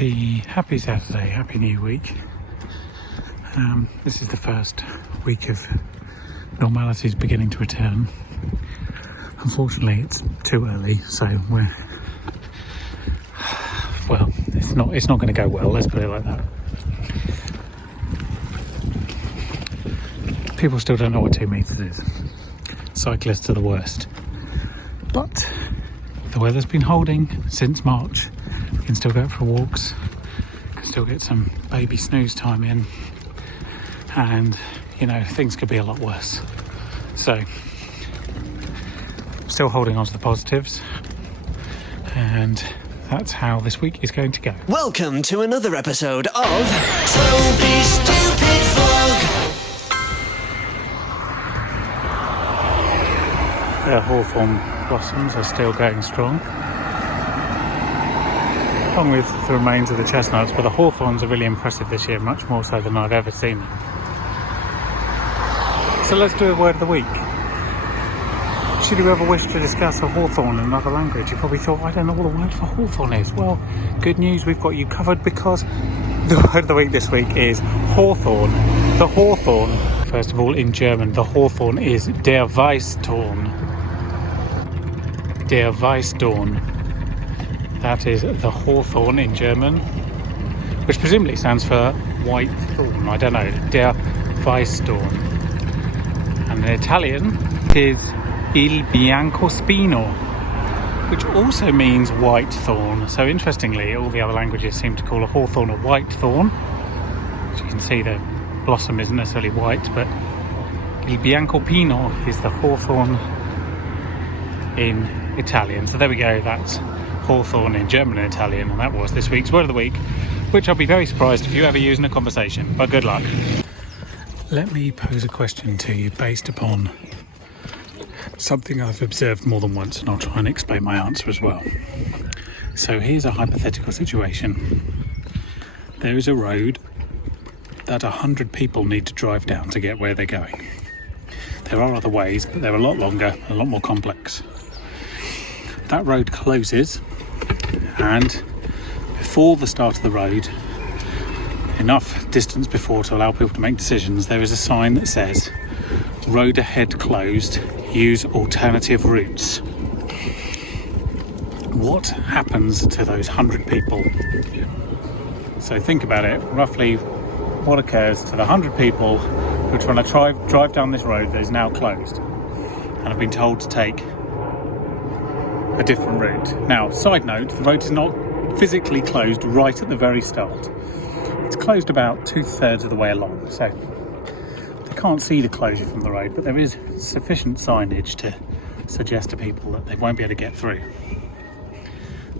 Happy Saturday, happy new week. This is the first week of normality's beginning to return. Unfortunately, it's too early, so it's not going to go well, let's put it like that. People still don't know what 2 meters is. Cyclists are the worst. But the weather's been holding since March. You can still go out for walks, can still get some baby snooze time in, and things could be a lot worse. So still holding on to the positives, and that's how this week is going to go. Welcome to another episode of Toby Stupid Vlog. The hawthorn blossoms are still going strong, along with the remains of the chestnuts, but the hawthorns are really impressive this year, much more so than I've ever seen them. So let's do a word of the week. Should you ever wish to discuss a hawthorn in another language, you probably thought, I don't know what the word for hawthorn is. Well, good news, we've got you covered, because the word of the week this week is hawthorn. The hawthorn, first of all, in German, the hawthorn is der Weißdorn. Der Weißdorn. That is the hawthorn in German, which presumably stands for white thorn. I don't know. Der Weißdorn. And in Italian, it is il biancospino, which also means white thorn. So interestingly, all the other languages seem to call a hawthorn a white thorn. As you can see, the blossom isn't necessarily white, but il biancopino is the hawthorn in Italian. So there we go, that's hawthorn in German and Italian, and that was this week's word of the week, which I'll be very surprised if you ever use in a conversation, but good luck. Let me pose a question to you based upon something I've observed more than once, and I'll try and explain my answer as well. So here's a hypothetical situation. There is a road that 100 people need to drive down to get where they're going. There are other ways, but they're a lot longer, a lot more complex. That road closes, and before the start of the road, enough distance before to allow people to make decisions, there is a sign that says, road ahead closed, use alternative routes. What happens to those 100 people? So think about it, roughly what occurs to the 100 people who are trying to drive down this road that is now closed and have been told to take a different route. Now, side note, the road is not physically closed right at the very start. It's closed about 2/3 of the way along, so they can't see the closure from the road, but there is sufficient signage to suggest to people that they won't be able to get through.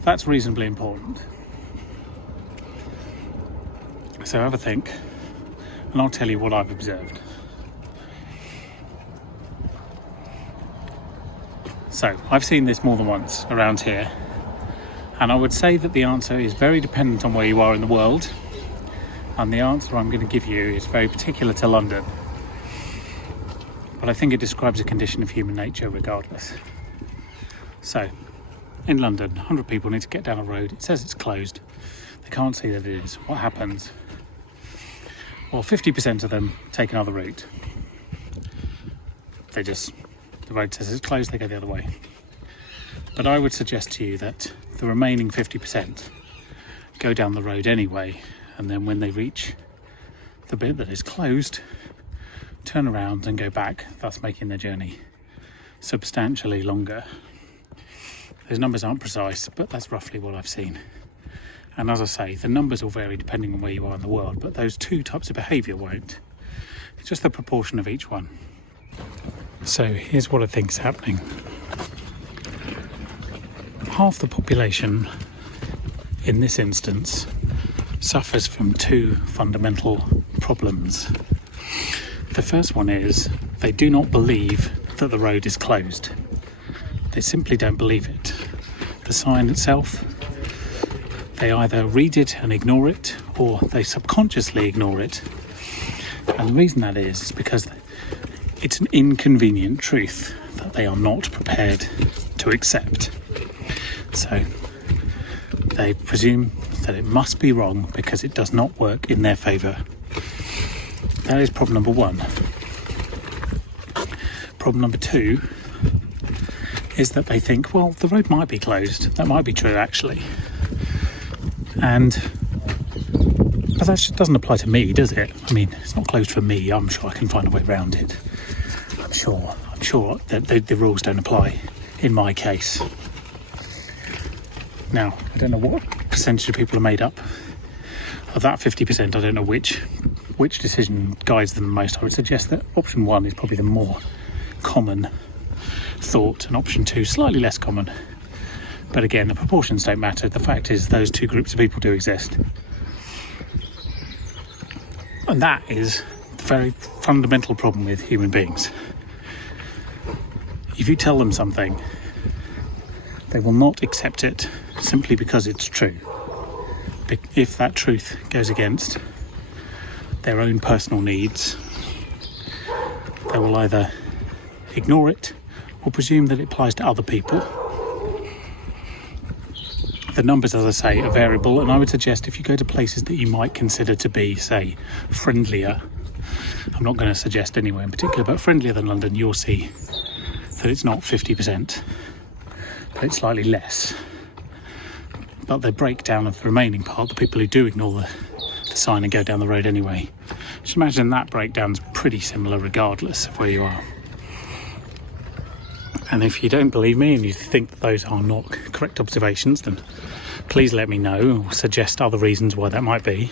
That's reasonably important. So have a think, and I'll tell you what I've observed. So, I've seen this more than once around here, and I would say that the answer is very dependent on where you are in the world, and the answer I'm going to give you is very particular to London. But I think it describes a condition of human nature regardless. So, in London, 100 people need to get down a road, it says it's closed, they can't see that it is. What happens? Well, 50% of them take another route. The road says it's closed, they go the other way. But I would suggest to you that the remaining 50% go down the road anyway, and then when they reach the bit that is closed, turn around and go back, thus making their journey substantially longer. Those numbers aren't precise, but that's roughly what I've seen. And as I say, the numbers will vary depending on where you are in the world, but those two types of behaviour won't. It's just the proportion of each one. So here's what I think is happening. Half the population in this instance suffers from two fundamental problems. The first one is they do not believe that the road is closed. They simply don't believe it. The sign itself, they either read it and ignore it, or they subconsciously ignore it. And the reason that is because it's an inconvenient truth that they are not prepared to accept. So they presume that it must be wrong because it does not work in their favour. That is problem number one. Problem number two is that they think, well, the road might be closed. That might be true, actually. But that doesn't apply to me, does it? I mean, it's not closed for me. I'm sure I can find a way around it. I'm sure that the rules don't apply in my case. Now, I don't know what percentage of people are made up. Of that 50%, I don't know which decision guides them the most. I would suggest that option one is probably the more common thought, and option two slightly less common. But again, the proportions don't matter. The fact is those two groups of people do exist. And that is the very fundamental problem with human beings. If you tell them something, they will not accept it simply because it's true. If that truth goes against their own personal needs, they will either ignore it or presume that it applies to other people. The numbers, as I say, are variable, and I would suggest if you go to places that you might consider to be, say, friendlier, I'm not going to suggest anywhere in particular, but friendlier than London, you'll see that it's not 50%, but it's slightly less. But the breakdown of the remaining part, the people who do ignore the sign and go down the road anyway, just imagine that breakdown's pretty similar regardless of where you are. And if you don't believe me and you think that those are not correct observations, then please let me know or suggest other reasons why that might be.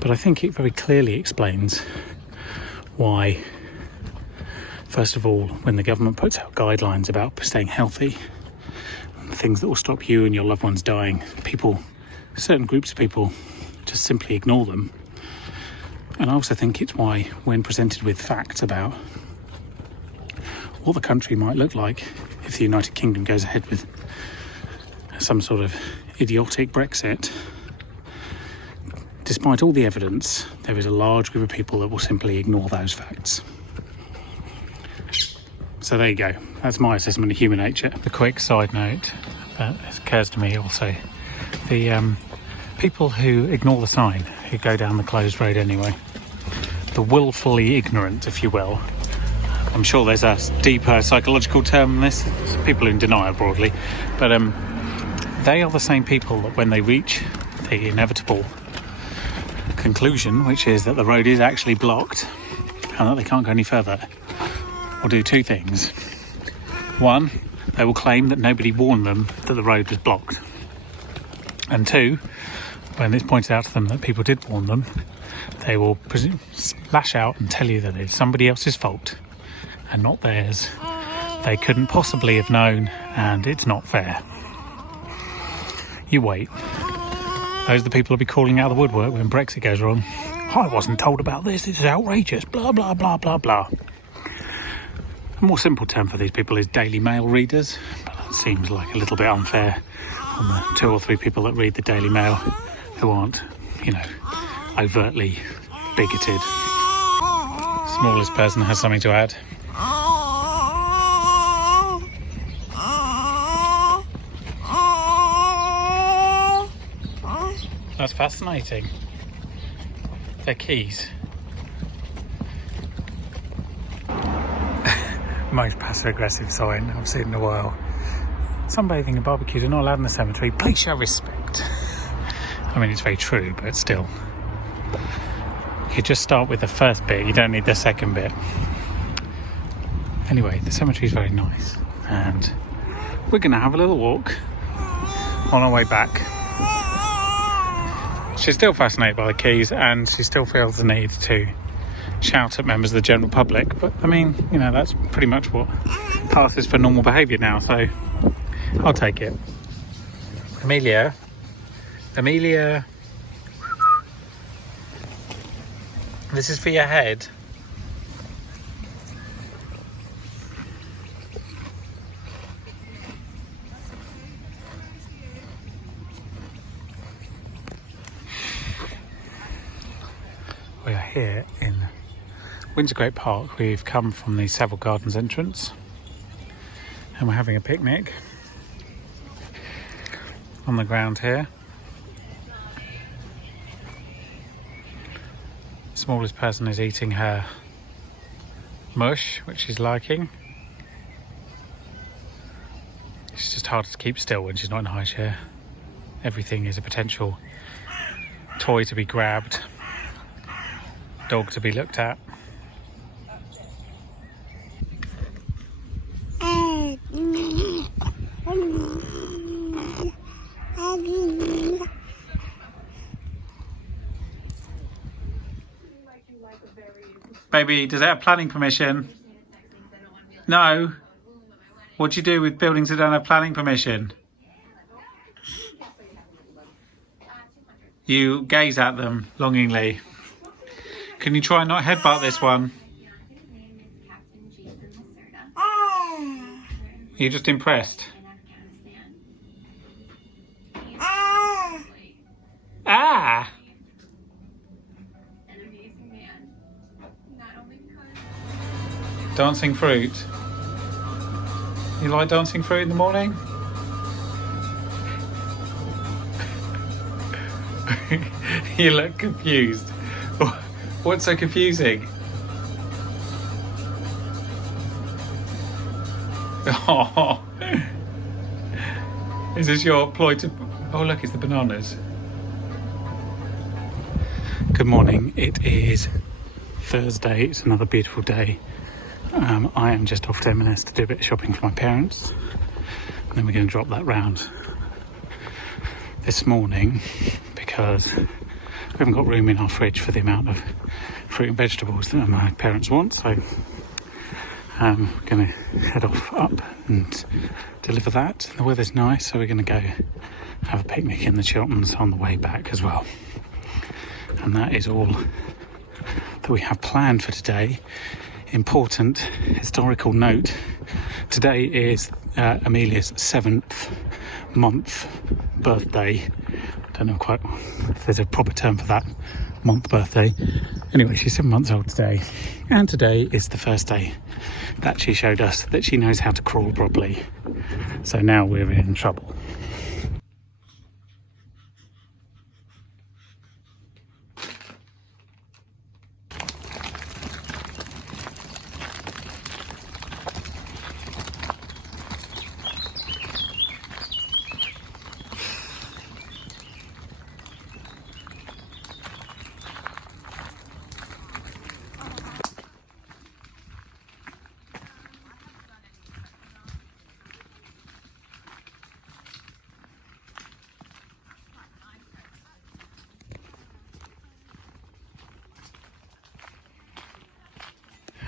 But I think it very clearly explains why, first of all, when the government puts out guidelines about staying healthy, things that will stop you and your loved ones dying, certain groups of people just simply ignore them. And I also think it's why, when presented with facts about what the country might look like if the United Kingdom goes ahead with some sort of idiotic Brexit, despite all the evidence, there is a large group of people that will simply ignore those facts. So there you go. That's my assessment of human nature. A quick side note that occurs to me also. The people who ignore the sign, who go down the closed road anyway, the willfully ignorant, if you will. I'm sure there's a deeper psychological term than this. It's people in denial broadly. But they are the same people that when they reach the inevitable conclusion, which is that the road is actually blocked and that they can't go any further, will do two things. One, they will claim that nobody warned them that the road was blocked. And two, when it's pointed out to them that people did warn them, they will lash out and tell you that it's somebody else's fault and not theirs. They couldn't possibly have known, and it's not fair. You wait. Those are the people who'll be calling out of the woodwork when Brexit goes wrong. I wasn't told about this, it's outrageous, blah, blah, blah, blah, blah. A more simple term for these people is Daily Mail readers, but that seems like a little bit unfair on the 2 or 3 people that read the Daily Mail who aren't, overtly bigoted. Smallest person has something to add. That's fascinating. They're keys. Most passive-aggressive sign I've seen in a while. Sunbathing and barbecues are not allowed in the cemetery. Please show respect. I mean, it's very true, but still. You just start with the first bit. You don't need the second bit. Anyway, the cemetery is very nice, and we're going to have a little walk on our way back. She's still fascinated by the keys, and she still feels the need to shout at members of the general public, but I mean, that's pretty much what passes for normal behaviour now, so I'll take it. Amelia, this is for your head. We are here in Windsor Great Park. We've come from the Savile Gardens entrance and we're having a picnic on the ground here. The smallest person is eating her mush, which she's liking. It's just hard to keep still when she's not in a high chair. Everything is a potential toy to be grabbed, dog to be looked at. Baby, does it have planning permission? No. What do you do with buildings that don't have planning permission? You gaze at them longingly. Can you try and not headbutt this one? Are you just impressed? Ah! Dancing fruit. You like dancing fruit in the morning? You look confused. What's so confusing? Oh. Is this your ploy to... Oh look, it's the bananas. Good morning. It is Thursday. It's another beautiful day. I am just off to M&S to do a bit of shopping for my parents. And then we're going to drop that round this morning because we haven't got room in our fridge for the amount of fruit and vegetables that my parents want. So we're going to head off up and deliver that. The weather's nice, so we're going to go have a picnic in the Chilterns on the way back as well. And that is all that we have planned for today. Important historical note: today is Amelia's 7th month birthday. I don't know quite if there's a proper term for that, month birthday. Anyway, she's 7 months old today, and today is the first day that she showed us that she knows how to crawl properly. So now we're in trouble.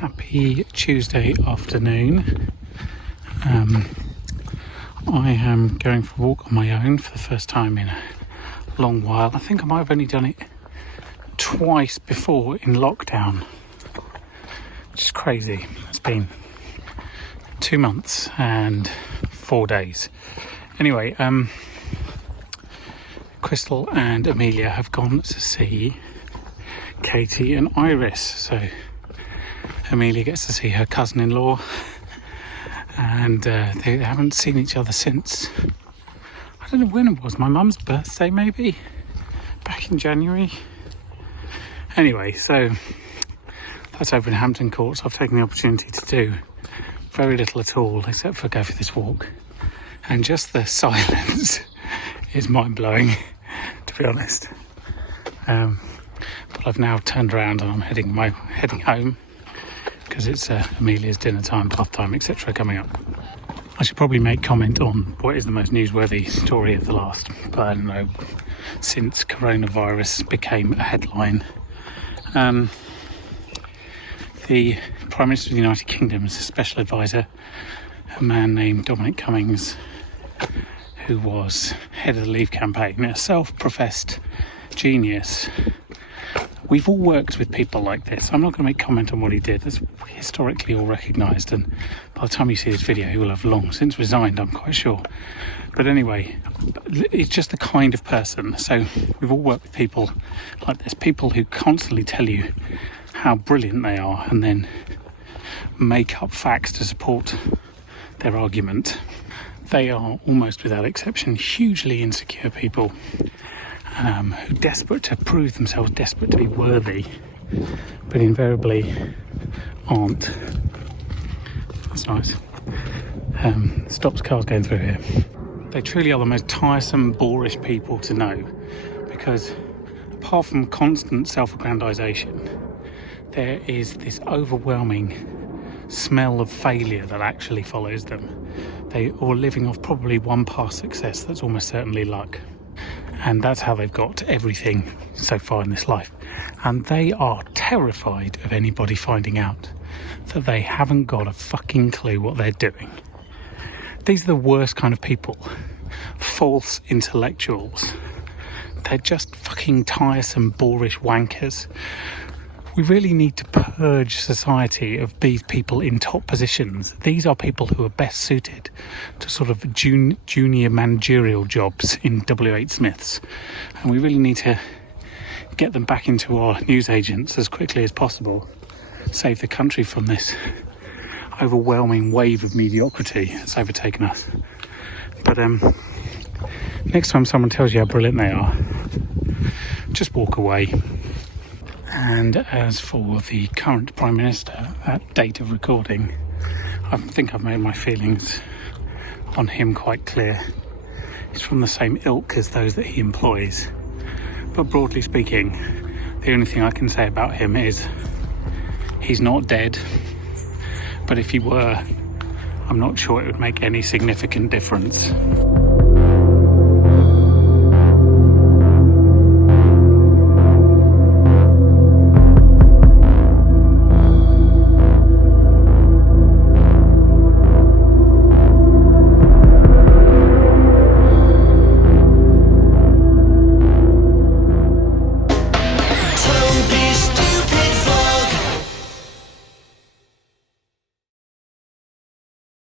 Happy Tuesday afternoon. I am going for a walk on my own for the first time in a long while. I think I might have only done it twice before in lockdown, which is crazy. It's been 2 months and 4 days. Anyway, Crystal and Amelia have gone to see Katie and Iris, so Amelia gets to see her cousin-in-law, and they haven't seen each other since, I don't know when it was, my mum's birthday maybe, back in January. Anyway, so that's over in Hampton Court, so I've taken the opportunity to do very little at all except for go for this walk, and just the silence is mind-blowing, to be honest. But I've now turned around and I'm heading home, because it's Amelia's dinner time, bath time, etc. coming up. I should probably make comment on what is the most newsworthy story of the last, but I don't know, since coronavirus became a headline. The Prime Minister of the United Kingdom is a special advisor, a man named Dominic Cummings, who was head of the Leave campaign, a self-professed genius. We've all worked with people like this. I'm not going to make comment on what he did. It's historically all recognised, and by the time you see this video, he will have long since resigned, I'm quite sure. But anyway, it's just the kind of person. So we've all worked with people like this, people who constantly tell you how brilliant they are and then make up facts to support their argument. They are, almost without exception, hugely insecure people, who are desperate to prove themselves, desperate to be worthy. but invariably aren't. That's nice. Stops cars going through here. They truly are the most tiresome, boorish people to know, because apart from constant self-aggrandisation, there is this overwhelming smell of failure that actually follows them. They are living off probably one past success that's almost certainly luck. And that's how they've got everything so far in this life. And they are terrified of anybody finding out that they haven't got a fucking clue what they're doing. These are the worst kind of people. False intellectuals. They're just fucking tiresome, boorish wankers. We really need to purge society of these people in top positions. These are people who are best suited to sort of junior managerial jobs in W.H. Smith's. And we really need to get them back into our newsagents as quickly as possible. Save the country from this overwhelming wave of mediocrity that's overtaken us. But next time someone tells you how brilliant they are, just walk away. And as for the current Prime Minister, at date of recording, I think I've made my feelings on him quite clear. He's from the same ilk as those that he employs. But broadly speaking, the only thing I can say about him is he's not dead. But if he were, I'm not sure it would make any significant difference.